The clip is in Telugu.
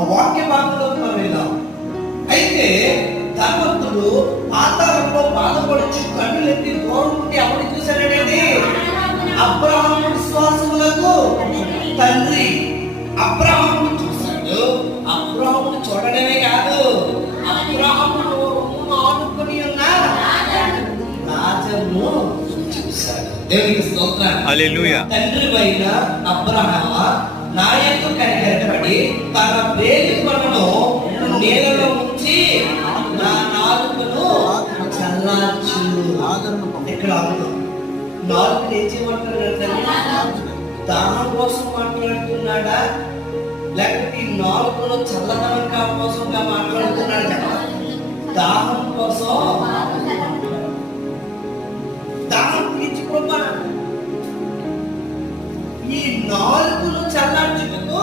ఆ వాక్య భాగంలోకి మనం వెళ్దాం. అయితే ధనవంతుడు పాతాళంలో బాధపడుచు కన్నులెత్తి దూరం నుండి ఎవరిని చూశాడనేది అబ్రహాము విశ్వాసములకు తండ్రి. అబ్రహామును చూశాడు. అబ్రహామును చూడడమే కాదు, అబ్రహామును ఆనుకొని ఉన్న రాజును చూశాడు. దేవునికి స్తోత్రం. హల్లెలూయా. తండ్రి పైన అబ్రహామ నా యందు కనికరపడి తన వేలి కొనను నీళ్ళలో ఉంచి నా నాలుకను చల్లార్చు. ఇక్కడ నాలుగు ఏం చేయమంటారు? దానం కోసం మాట్లాడుతున్నాడా, లేకపోతే ఈ నాలుగులో చల్లదనం కోసంగా మాట్లాడుతున్నాడు కదా? దాహం కోసం, దాహం తీర్చుకోమా. ఈ నాలుగును చల్లార్చుటకు